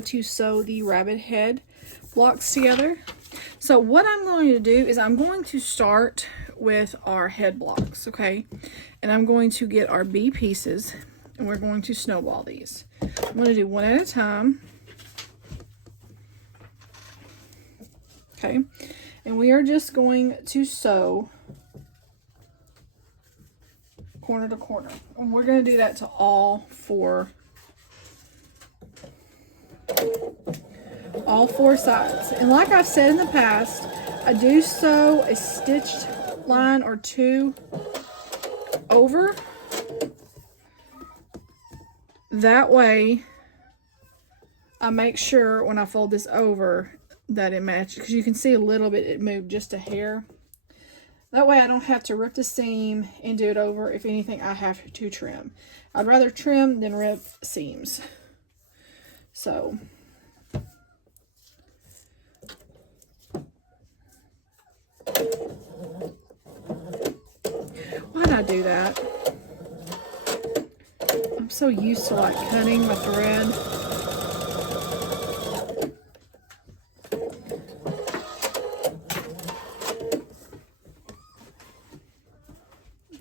go to sew the rabbit head blocks together. So what I'm going to do is I'm going to start with our head blocks, okay? And I'm going to get our B pieces and we're going to snowball these. I'm going to do one at a time. Okay, and we are just going to sew corner to corner. And we're going to do that to all four sides. And like I've said in the past, I do sew a stitched line or two over. That way, I make sure when I fold this over that it matches, because you can see a little bit it moved just a hair. That way I don't have to rip the seam and do it over. If anything, I have to trim. I'd rather trim than rip seams. So why did I do that? I'm so used to like cutting my thread.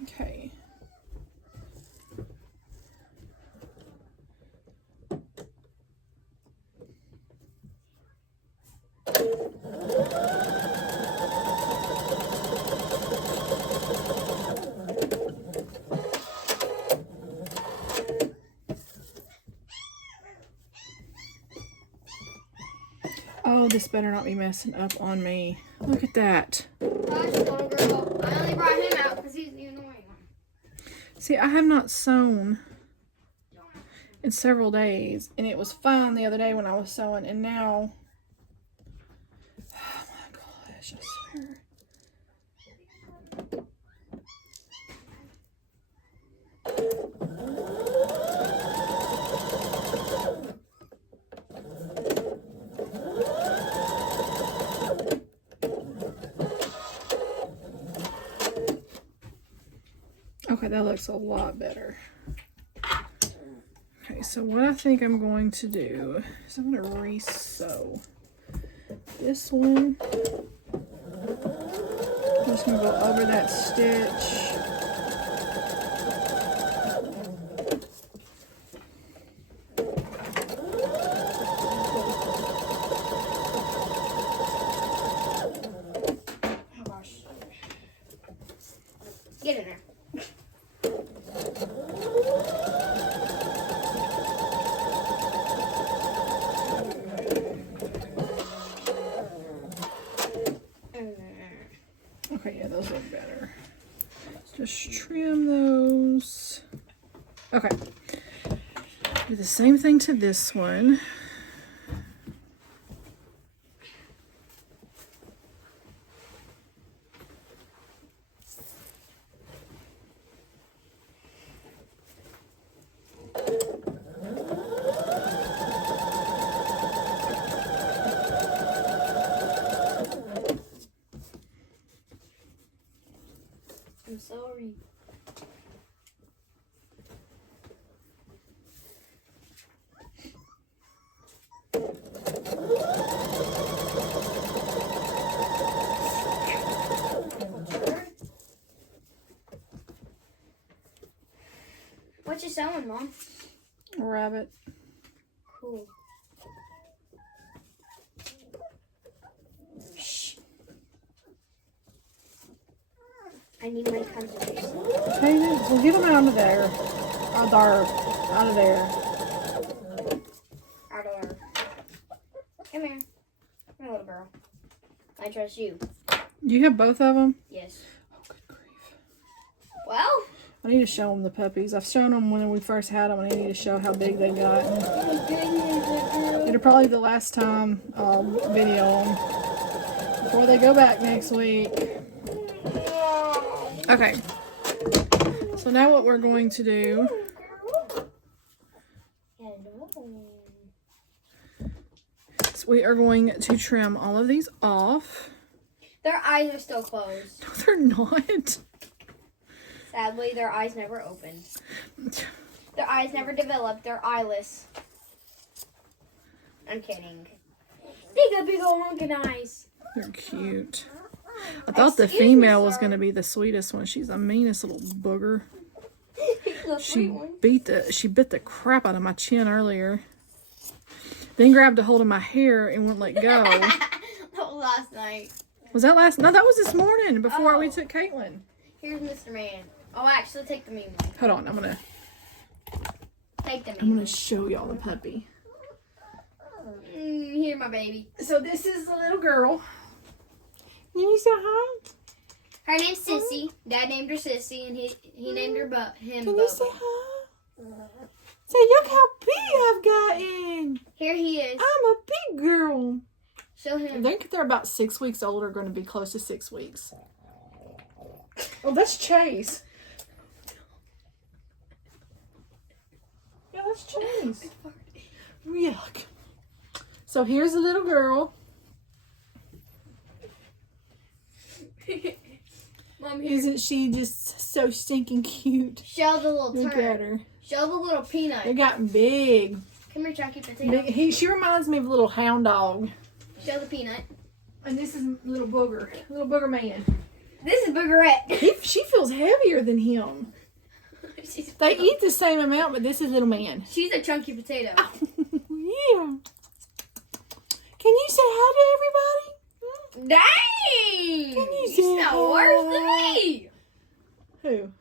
Okay. Oh, this better not be messing up on me. Look at that. Gosh, little girl. I only brought him out because he's the annoying one. See, I have not sewn in several days, and it was fine the other day when I was sewing, and now, oh my gosh, I swear. Okay, that looks a lot better. Okay, so what I think I'm going to do is I'm going to re-sew this one. I'm just going to go over that stitch. Oh gosh. Get in there. Okay, yeah, those look better. Just trim those. Okay. Do the same thing to this one. I'm sorry. What you sewing, Mom? A rabbit. Cool. Shh. I need my concentration. Okay, then, so get them out of there. Out of there. Out of there. Out of there. Come here. Come here, little girl. I trust you. You have both of them? Yes. Oh, good grief. Well. I need to show them the puppies. I've shown them when we first had them, and I need to show how big they've gotten. It'll probably be the last time I'll video them before they go back next week. Okay. So now what we're going to do is we are going to trim all of these off. Their eyes are still closed. No, they're not. Sadly, their eyes never opened. Their eyes never developed. They're eyeless. I'm kidding. They got big old honking eyes. They're cute. I thought the female was going to be the sweetest one. She's the meanest little booger. She bit the crap out of my chin earlier. Then grabbed a hold of my hair and wouldn't let go. That was last night. Was that last? No, that was this morning before we took Caitlin. Here's Mr. Man. Oh, actually, take the mean one. Hold on, I'm gonna show y'all the puppy. Here, my baby. So this is the little girl. Can you say hi? Her name's Sissy. Dad named her Sissy, and he named her him. Can Bubba. you say hi? Say, look how big I've gotten. Here he is. I'm a big girl. Show him. I think they're about 6 weeks old, or going to be close to 6 weeks. Oh, that's Chase. Yeah, that's Chase. Yuck. So here's the little girl. Mom, here. Isn't she just so stinking cute? Show the little Look turd. at her. Show the little peanut. They got big. Come here, Chunky Potato. She reminds me of a little hound dog. Show the peanut. And this is little booger man. This is Boogerette. She feels heavier than him. They eat the same amount, but this is little man. She's a Chunky Potato. Yeah. Can you say hi to everybody? Dang! Can you You say smell worse than hi? me. Who?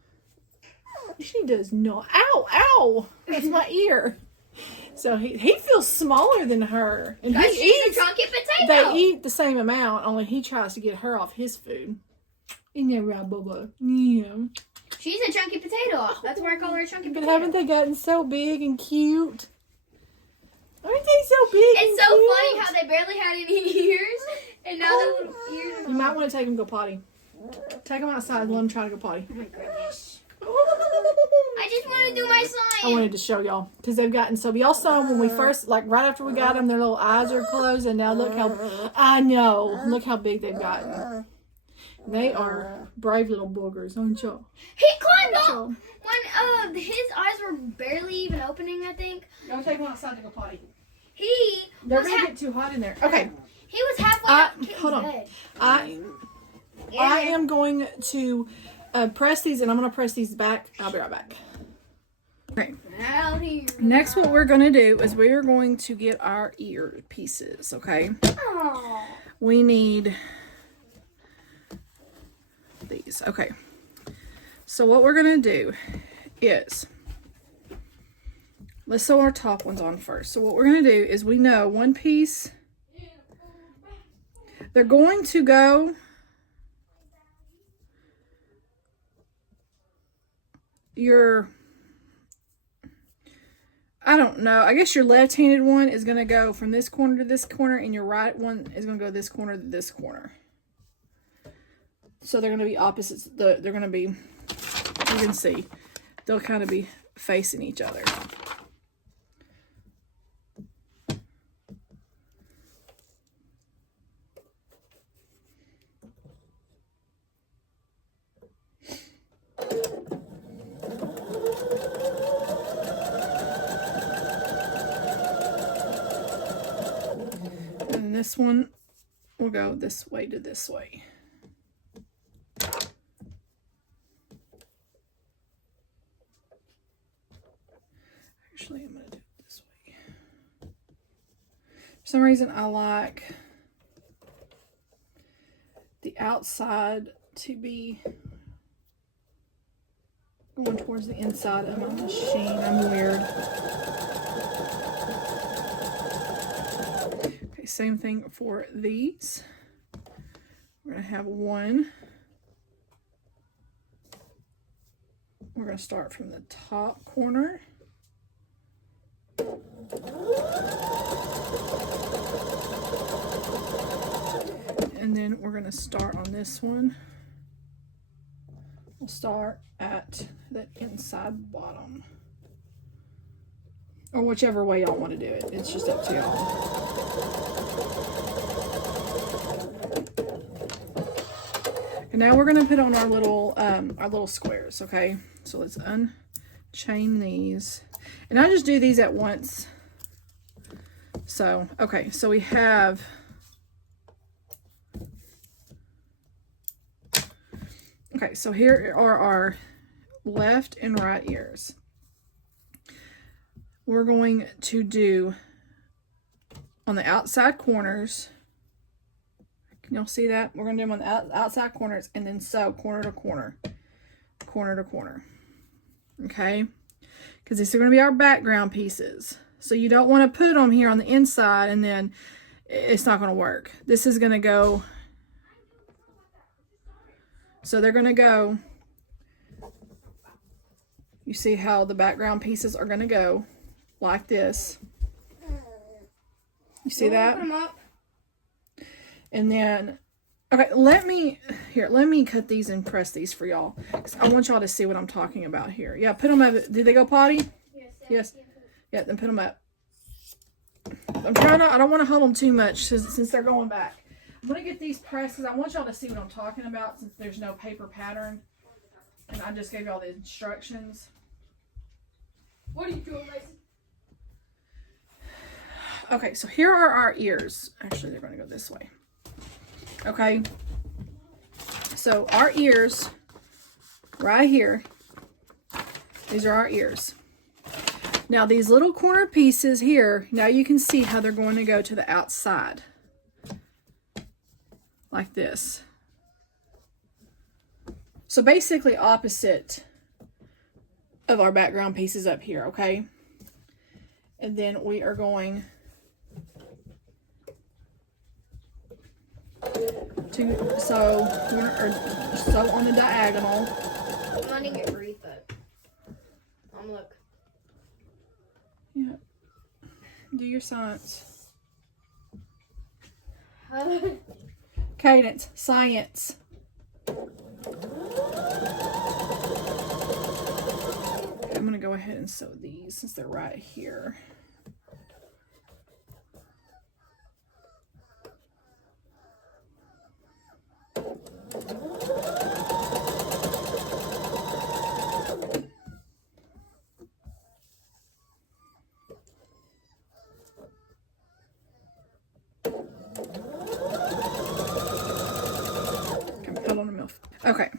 She does not. Ow, ow. That's my ear. So he feels smaller than her. And She's he eats. a Chunky Potato. They eat the same amount, only he tries to get her off his food. Isn't that right, Bubba? Yeah. She's a Chunky Potato. That's why I call her a Chunky But Potato. haven't they gotten so big and cute? Aren't they so big It's and so cute? funny how they barely had any ears, and now their little ears are... You might want to take them to go potty. Take them outside and let them try to go potty. Oh my goodness. I just want to do my I sign. wanted to show y'all because they've gotten so. Y'all saw them when we first, like right after we got them, their little eyes are closed, and now look how. I know. Look how big they've gotten. They are brave little boogers, aren't y'all? He climbed up when his eyes were barely even opening, I think. Y'all take them outside to go potty. They're gonna get too hot in there. Okay. He was halfway up Hold on. bed. I am going to press these, and I'm going to press these back. I'll be right back. Okay. Out here. Next, what we're going to do is we are going to get our ear pieces, okay? Aww. We need these. Okay. So what we're going to do is, let's sew our top ones on first. So what we're going to do is we know one piece, they're going to go I don't know. I guess your left-handed one is going to go from this corner to this corner, and your right one is going to go this corner to this corner. So they're going to be opposites. They're going to be, you can see, they'll kind of be facing each other. And this one will go this way to this way. Actually, I'm going to do it this way. For some reason, I like the outside to be going towards the inside of my machine. I'm weird. Okay, same thing for these. We're going to have one. We're going to start from the top corner. And then we're going to start on this one. We'll start at the inside bottom. Or whichever way y'all want to do it. It's just up to y'all. And now we're going to put on our little squares, okay? So let's unchain these. And I just do these at once. So, okay, so we have okay, so here are our left and right ears. We're going to do on the outside corners. Can y'all see that? We're going to do them on the outside corners and then sew corner to corner, corner to corner. Okay? Because these are going to be our background pieces. So you don't want to put them here on the inside and then it's not going to work. This is going to go, so they're going to go, you see how the background pieces are going to go like this. You see that? Put them up. And then, okay, let me cut these and press these for y'all. I want y'all to see what I'm talking about here. Yeah, put them up. Did they go potty? Yes. Yeah, then put them up. I'm trying to, I don't want to hold them too much since they're going back. I'm going to get these pressed because I want y'all to see what I'm talking about since there's no paper pattern. And I just gave y'all the instructions. What are you doing, Mason? Okay, so here are our ears. Actually, they're going to go this way. Okay. So our ears, right here, these are our ears. Now these little corner pieces here, now you can see how they're going to go to the outside. Like this. So basically opposite of our background pieces up here, okay? And then we are going to sew on the diagonal. I'm letting it breathe, but look. Yeah. Do your science. Cadence. Science. I'm going to go ahead and sew these since they're right here. Okay.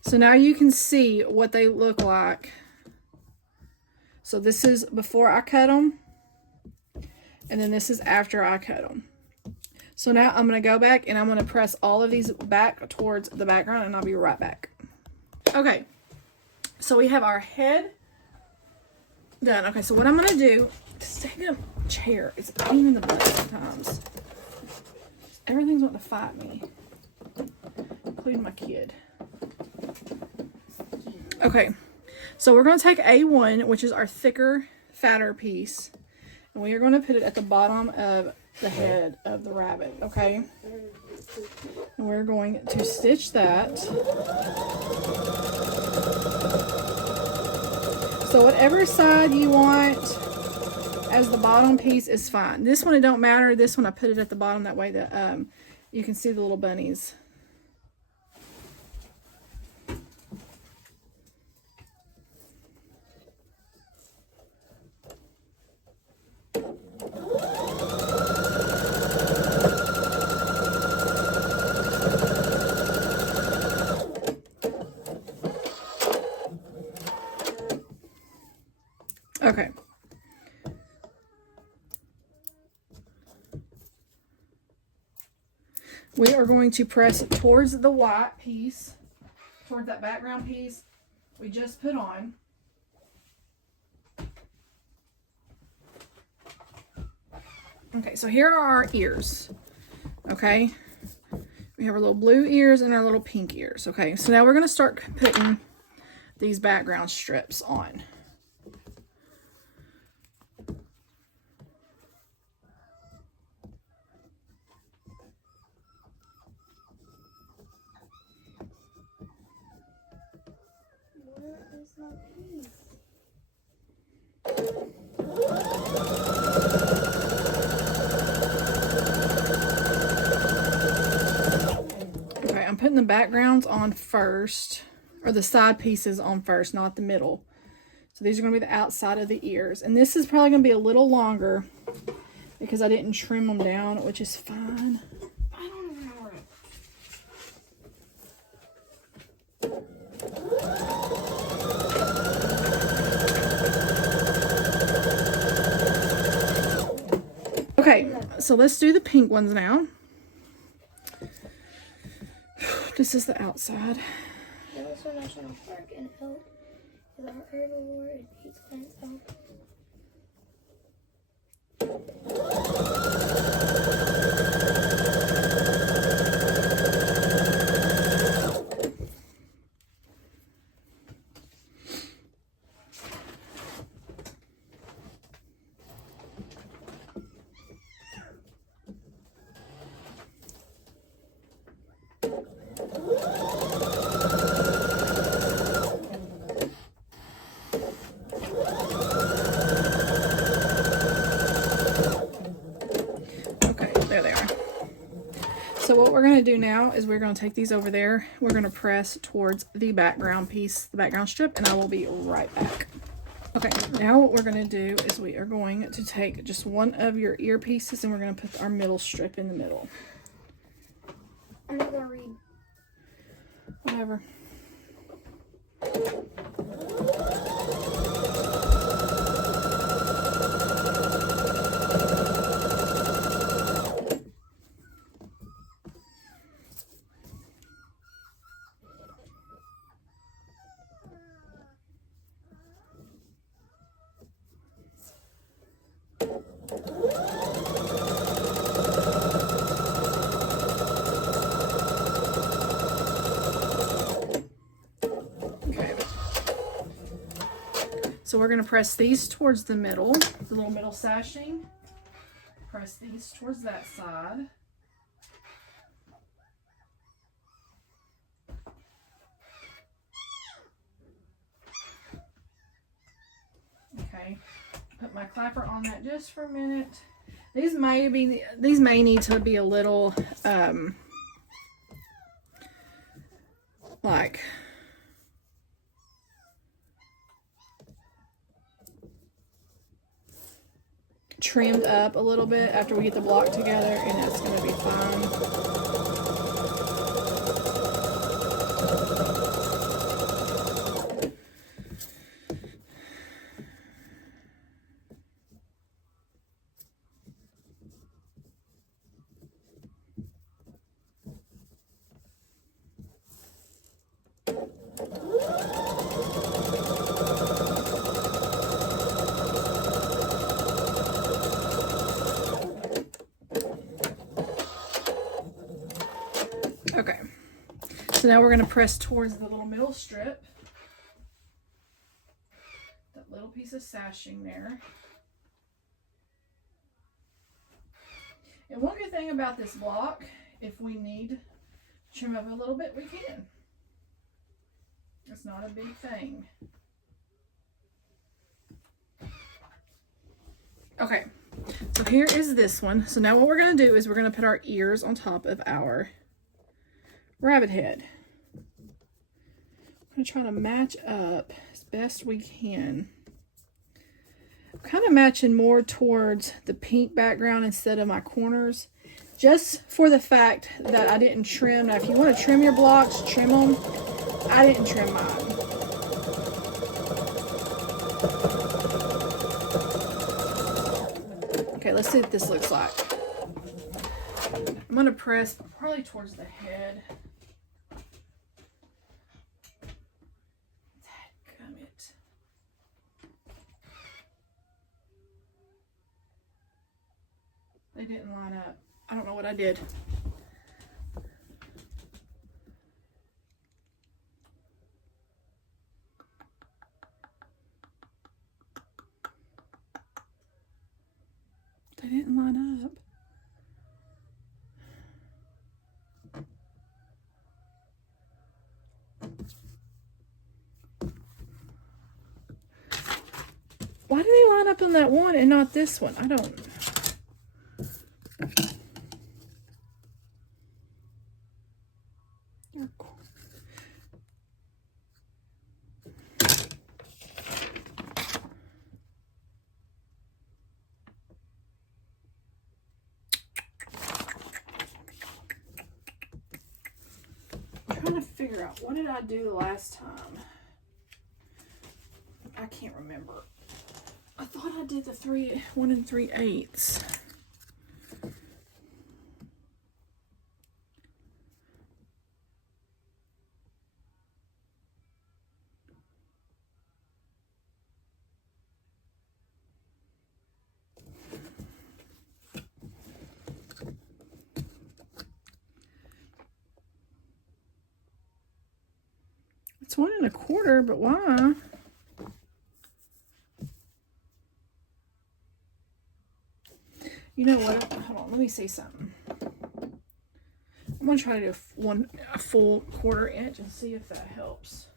So now you can see what they look like. So this is before I cut them. And then this is after I cut them. So now I'm going to go back and I'm going to press all of these back towards the background and I'll be right back. Okay. So we have our head done. Okay, so what I'm going to do, sitting in a chair is a pain in the butt sometimes. Everything's wanting to fight me, including my kid. Okay, so we're going to take A1, which is our thicker, fatter piece, and we are going to put it at the bottom of the head of the rabbit, okay? And we're going to stitch that. So whatever side you want as the bottom piece is fine. This one, it don't matter. This one, I put it at the bottom that way that you can see the little bunnies. Okay. We are going to press towards the white piece, towards that background piece we just put on. Okay, so here are our ears. Okay. We have our little blue ears and our little pink ears. Okay, so now we're going to start putting these background strips on. Okay, I'm putting the backgrounds on first, or the side pieces on first, not the middle. So these are going to be the outside of the ears. And this is probably going to be a little longer because I didn't trim them down, which is fine. I don't even know where Okay, so let's do the pink ones now. This is the outside. Yellowstone National Park and elk is our herbivore and eats plants elk. So what we're going to do now is we're going to take these over there. We're going to press towards the background piece, the background strip, and I will be right back. Okay, now what we're going to do is we are going to take just one of your ear pieces and we're going to put our middle strip in the middle. I'm not going to read. Whatever. So we're going to press these towards the middle, the little middle sashing. Press these towards that side. Okay, put my clapper on that just for a minute. These may need to be a little like trimmed up a little bit after we get the block together, and it's going to be fine. Okay, so now we're going to press towards the little middle strip, that little piece of sashing there. And one good thing about this block, if we need to trim up a little bit, we can. It's not a big thing. Okay, so here is this one. So now what we're going to do is we're going to put our ears on top of our rabbit head. I'm going to try to match up as best we can. I'm kind of matching more towards the pink background instead of my corners, just for the fact that I didn't trim. Now, if you want to trim your blocks, trim them. I didn't trim mine. Okay, let's see what this looks like. I'm going to press probably towards the head. Dadgummit. They didn't line up. I don't know what I did. They didn't line up. Why do they line up on that one and not this one? I don't. figure out, what did I do the last time? I can't remember. I thought I did the 1 3/8. It's 1 1/4, but why? You know what? Hold on, let me see something. I'm gonna try to do a full 1/4 inch and see if that helps.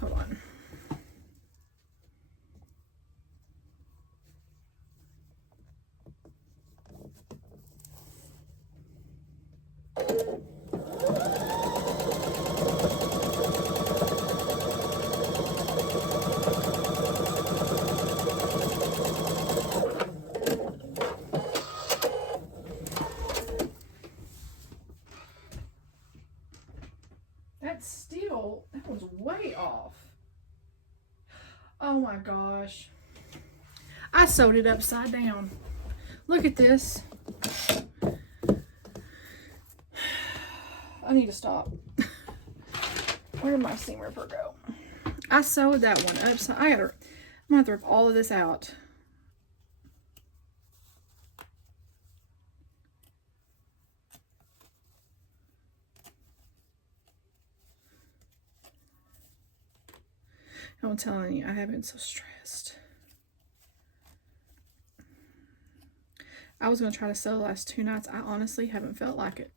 Hold on. That was way off. Oh my gosh. I sewed it upside down. Look at this. I need to stop. Where did my seam ripper go? I sewed that one upside. I'm gonna have to rip all of this out. I'm telling you, I have been so stressed. I was going to try to sew the last 2 nights. I honestly haven't felt like it.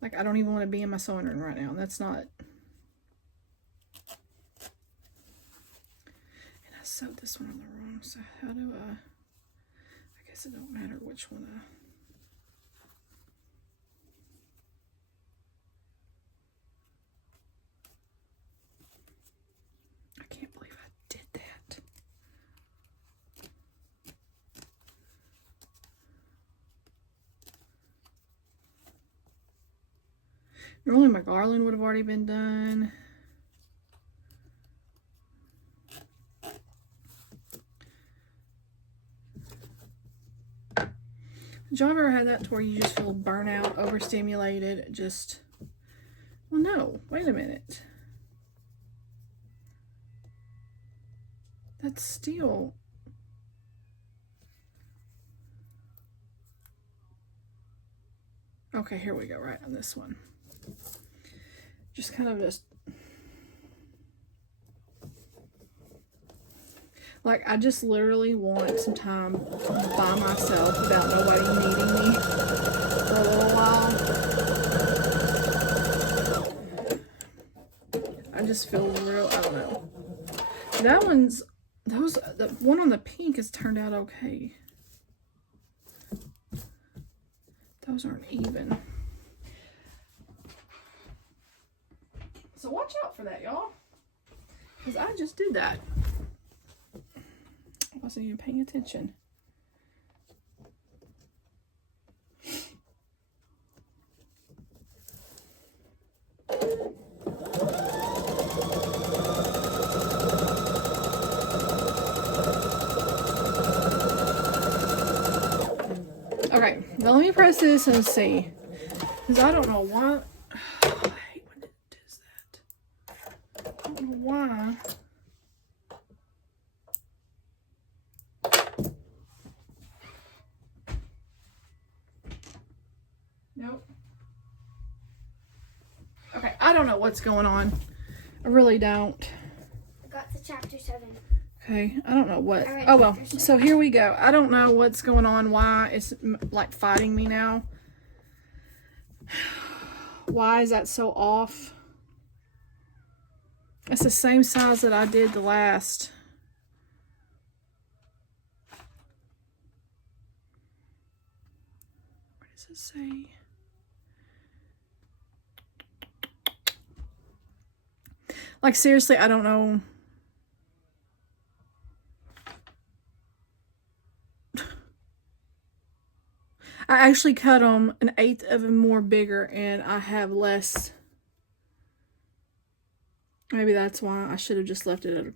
Like, I don't even want to be in my sewing room right now. That's not... And I sewed this one on the wrong side. How do I guess it don't matter which one I can't believe I did that. Normally my garland would have already been done. Did y'all ever have that to where you just feel burnout, overstimulated, just... Well, no. Wait a minute. That's still... Okay, here we go, right on this one. Just kind of just... Like, I just literally want some time by myself without nobody needing me for a little while. I just feel real, I don't know. That one's, the one on the pink has turned out okay. Those aren't even. So watch out for that, y'all. Because I just did that. I wasn't even paying attention. Okay, now let me press this and see. Because I don't know why. I hate when it does that. I don't know why. Nope. Okay, I don't know what's going on. I really don't. I got to chapter 7. Okay, I don't know what. Oh, well, so here we go. I don't know what's going on, why it's like fighting me now. Why is that so off? It's the same size that I did the last. What does it say? Like, seriously, I don't know. I actually cut them 1/8 of them more bigger, and I have less Maybe that's why I should have just left it at a...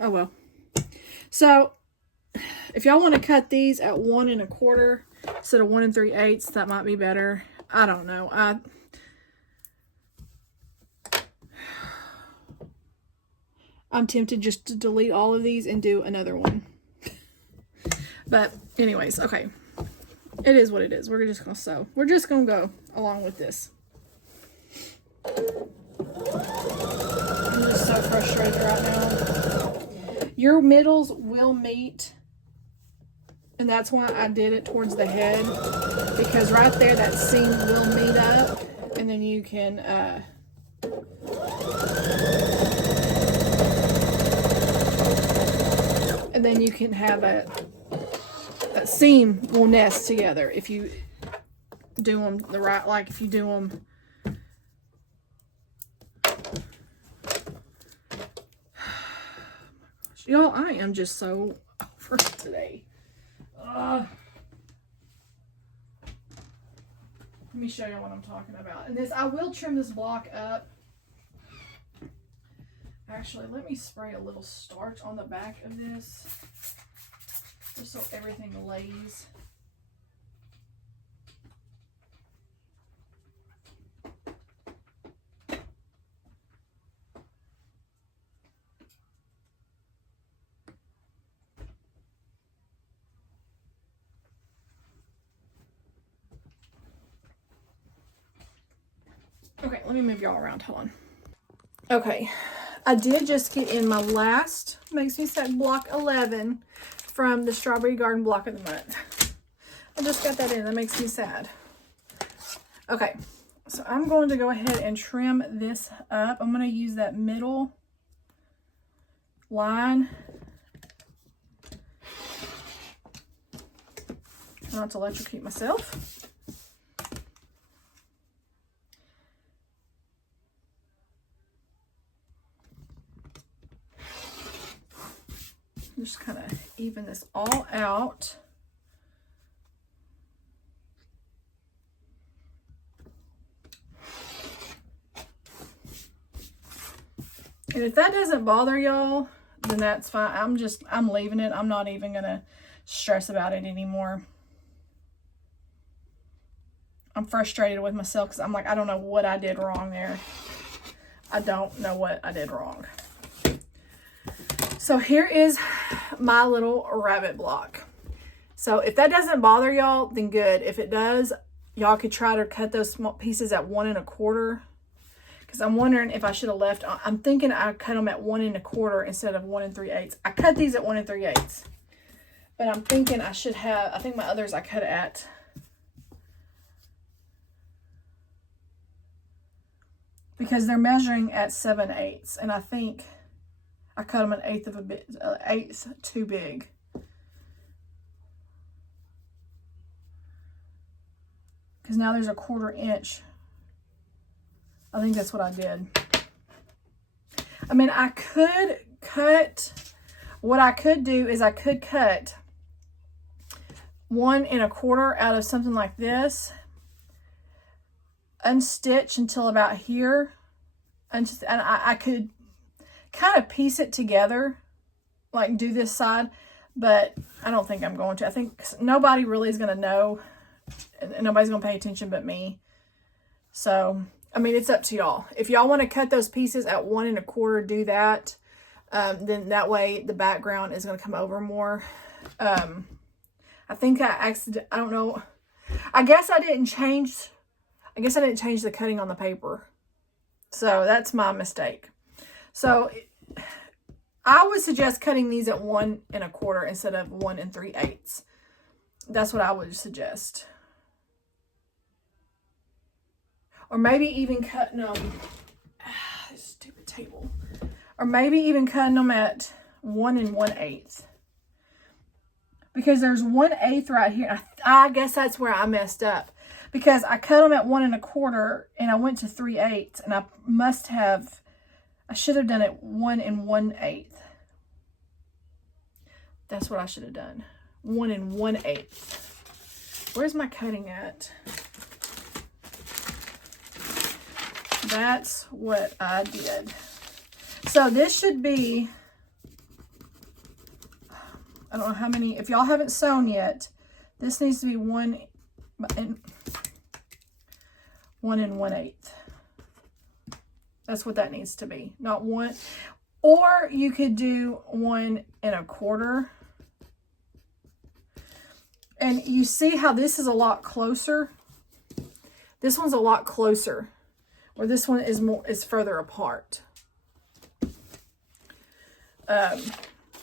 Oh well. So if y'all want to cut these at 1 1/4 instead of 1 3/8, that might be better. I don't know. I'm tempted just to delete all of these and do another one. But anyways, okay. It is what it is. We're just going to sew. We're just going to go along with this. I'm just so frustrated right now. Your middles will meet. And that's why I did it towards the head. Because right there, that seam will meet up. And then you can... and then you can have that seam will nest together if you do them the right, like if you do them. Y'all, I am just so over today. Let me show you what I'm talking about. And this, I will trim this block up. Actually, let me spray a little starch on the back of this, just so everything lays. Okay, let me move y'all around. Hold on. Okay, I did just get in my last, makes me sad, block 11 from the Strawberry Garden block of the month. I just got that in. That makes me sad. Okay, so I'm going to go ahead and trim this up. I'm going to use that middle line. Try not to electrocute myself. Just kind of even this all out. And if that doesn't bother y'all, then that's fine. I'm leaving it. I'm not even gonna stress about it anymore. I'm frustrated with myself because I'm like, I don't know what I did wrong there. I don't know what I did wrong. So here is my little rabbit block. So if that doesn't bother y'all, then good. If it does, y'all could try to cut those small pieces at 1 1/4. Because I'm wondering if I should have left. I'm thinking I cut them at 1 1/4 instead of 1 3/8. I cut these at 1 3/8. But I'm thinking I should have, I think my others I cut at. Because they're measuring at 7/8. And I think I cut them an eighth too big. Because now there's a 1/4 inch. I think that's what I did. I mean, I could cut, what I could do is I could cut 1 1/4 out of something like this, unstitch until about here, and I could kind of piece it together, like do this side, but I don't think I'm going to. I think nobody really is going to know, and nobody's going to pay attention but me. So, I mean, it's up to y'all. If y'all want to cut those pieces at 1 1/4, do that. Then that way the background is going to come over more. I think I don't know. I guess I didn't change the cutting on the paper. So that's my mistake. So I would suggest cutting these at 1 1/4 instead of 1 3/8. That's what I would suggest. Or maybe even cutting them, this stupid table. Or maybe even cutting them at 1 1/8. Because there's 1/8 right here. I guess that's where I messed up. Because I cut them at 1 1/4 and I went to 3/8. And I should have done it 1 1/8. That's what I should have done. 1 1/8. Where's my cutting at? that's what I did. So this should be, I don't know how many, if y'all haven't sewn yet, this needs to be 1 and 1/8. That's what that needs to be, not 1. Or you could do 1 1/4. And you see how this is a lot closer? This one's a lot closer, where this one is further apart.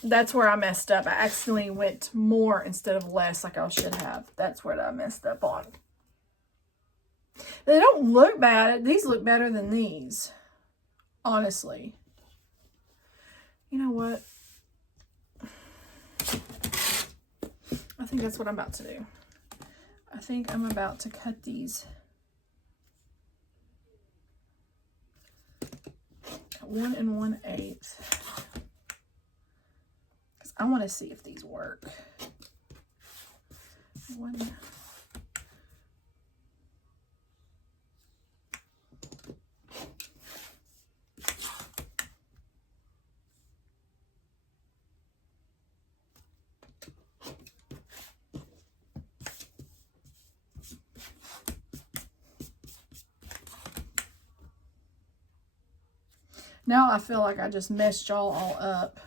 That's where I messed up. I accidentally went more instead of less like I should have. That's where I messed up on. They don't look bad. These look better than these, honestly. You know what? I think that's what I'm about to do. I think I'm about to cut these 1 1/8. Because I want to see if these work. 1. Now I feel like I just messed y'all all up.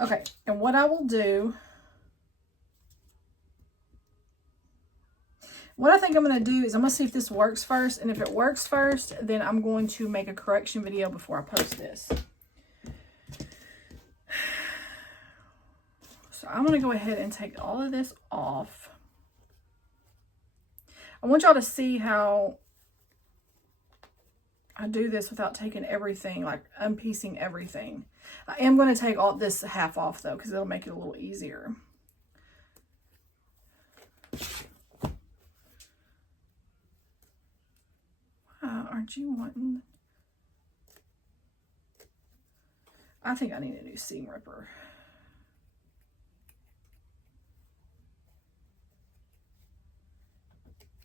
Okay, and what I will do, what I think I'm going to do is I'm going to see if this works first. And if it works first, then I'm going to make a correction video before I post this. So I'm going to go ahead and take all of this off. I want y'all to see how I do this without taking everything, like unpiecing everything. I am going to take all this half off though, because it'll make it a little easier. Aren't you wanting? I think I need a new seam ripper.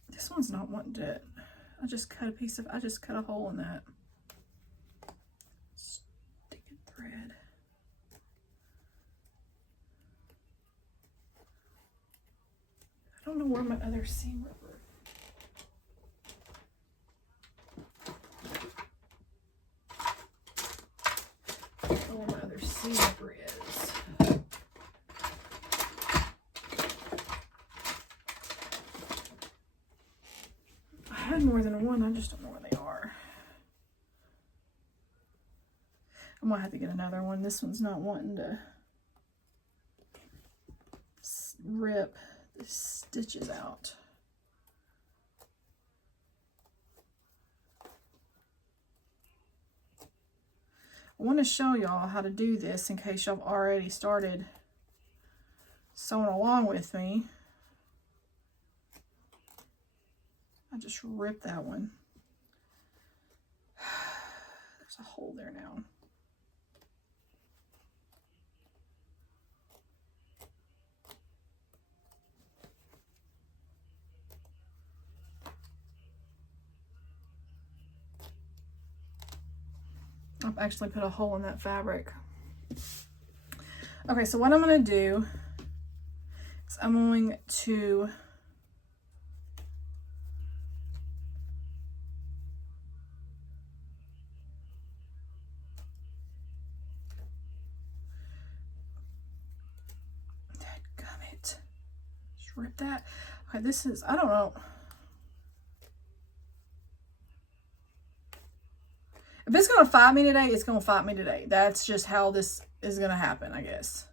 This one's not wanting to. I just cut a hole in that. Sticking thread. I don't know where my other seam ripper. I don't know where my other seam ripper is. I had more than one, I just don't know where they are. I'm gonna have to get another one. This one's not wanting to rip the stitches out. I want to show y'all how to do this in case y'all already started sewing along with me. I just ripped that one. There's a hole there now. I've actually put a hole in that fabric. Okay, so what I'm going to do is I'm going to dadgummit. Just rip that. Okay, this is, I don't know. If it's going to fight me today, it's going to fight me today. That's just how this is going to happen, I guess.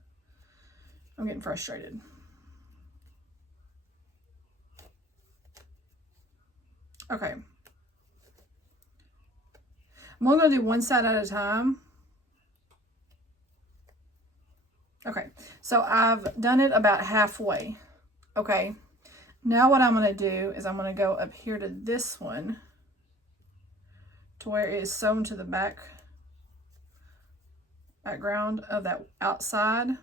I'm getting frustrated. Okay. I'm only going to do one side at a time. So I've done it about halfway. Okay. Now what I'm going to do is I'm going to go up here to this one to where it is sewn to the background of that outside. And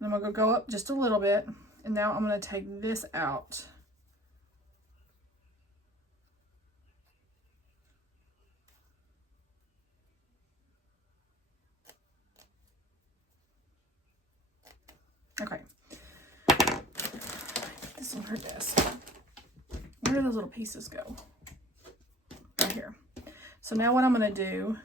I'm going to go up just a little bit, and now I'm going to take this out. Okay. This on her desk. Where do those little pieces go? Right here. So now what I'm going to do,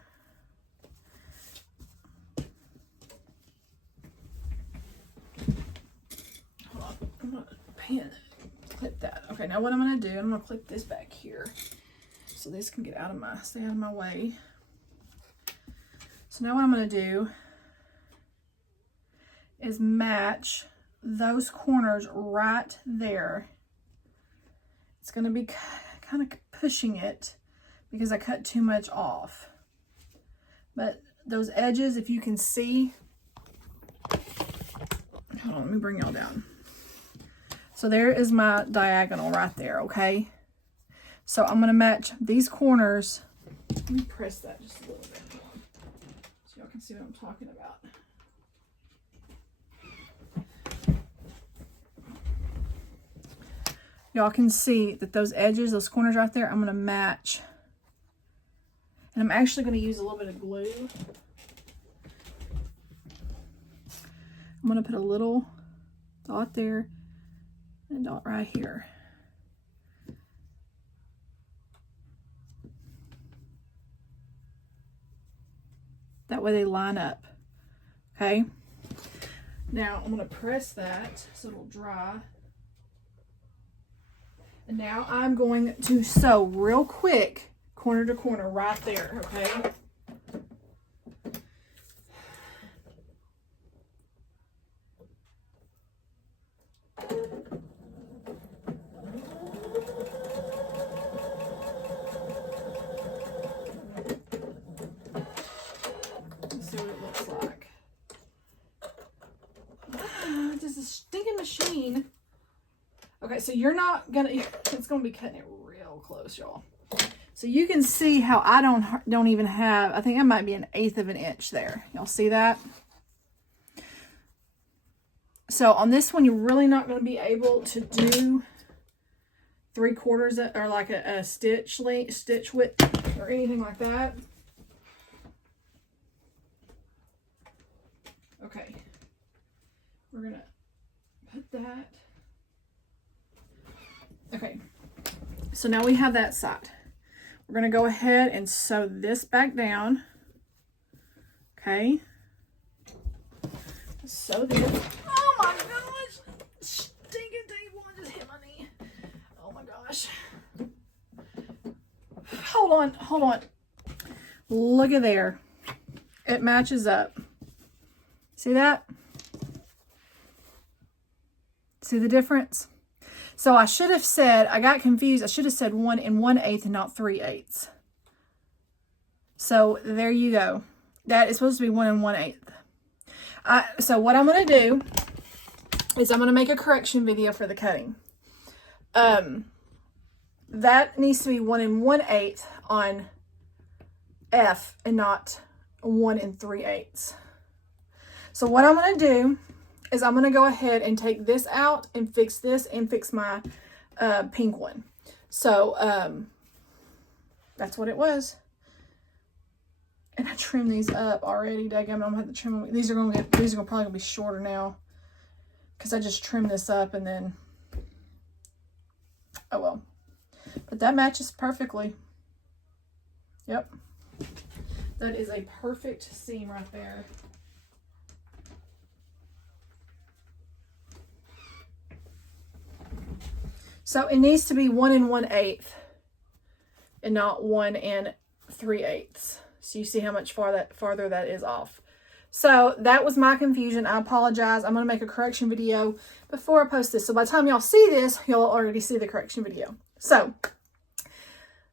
hold on, I'm going to clip that. Okay, now what I'm going to do, I'm going to clip this back here so this can get out of stay out of my way. So now what I'm going to do is match those corners right there. It's going to be kind of pushing it because I cut too much off. But those edges, if you can see, hold on, let me bring y'all down. So there is my diagonal right there, okay? So I'm going to match these corners. Let me press that just a little bit so y'all can see what I'm talking about. Y'all can see that those edges, those corners right there, I'm going to match. And I'm actually going to use a little bit of glue. I'm going to put a little dot there and a dot right here. That way they line up. Okay. Now I'm going to press that so it'll dry. And now I'm going to sew real quick, corner to corner, right there, okay? Let's see what it looks like. This is a stinking machine. Okay, so you're not gonna, it's gonna be cutting it real close, y'all. So you can see how I don't even have, I think I might be 1/8 of an inch there. Y'all see that? So on this one, you're really not gonna be able to do 3/4 or like a stitch width or anything like that. Okay, we're gonna put that. Okay, so now we have that side. We're going to go ahead and sew this back down. Okay. Sew this. Oh my gosh! Stinking table, I just hit my knee. Oh my gosh. Hold on. Look at there. It matches up. See that? See the difference? So I should have said, I got confused. I should have said 1 1/8 and not 3/8. So there you go. That is supposed to be 1 1/8. So what I'm going to do is I'm going to make a correction video for the cutting. That needs to be 1 1/8 on F and not 1 3/8. So what I'm going to do is I'm going to go ahead and take this out and fix this and fix my pink one. So that's what it was. And I trimmed these up already. Daggum, I'm going to have to trim them. These are probably going to be shorter now because I just trimmed this up and then, oh well. But that matches perfectly. Yep. That is a perfect seam right there. So it needs to be 1 1/8 and not 1 3/8. So you see how much farther that is off. So that was my confusion. I apologize. I'm going to make a correction video before I post this. So by the time y'all see this, y'all already see the correction video. So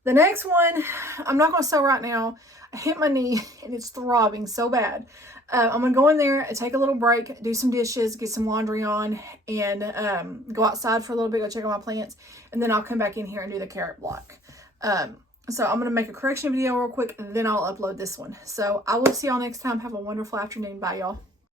The next one, I'm not going to sew right now. I hit my knee and it's throbbing so bad. I'm going to go in there and take a little break, do some dishes, get some laundry on, and go outside for a little bit, go check on my plants, and then I'll come back in here and do the carrot block. So I'm going to make a correction video real quick, and then I'll upload this one. So I will see y'all next time. Have a wonderful afternoon. Bye, y'all.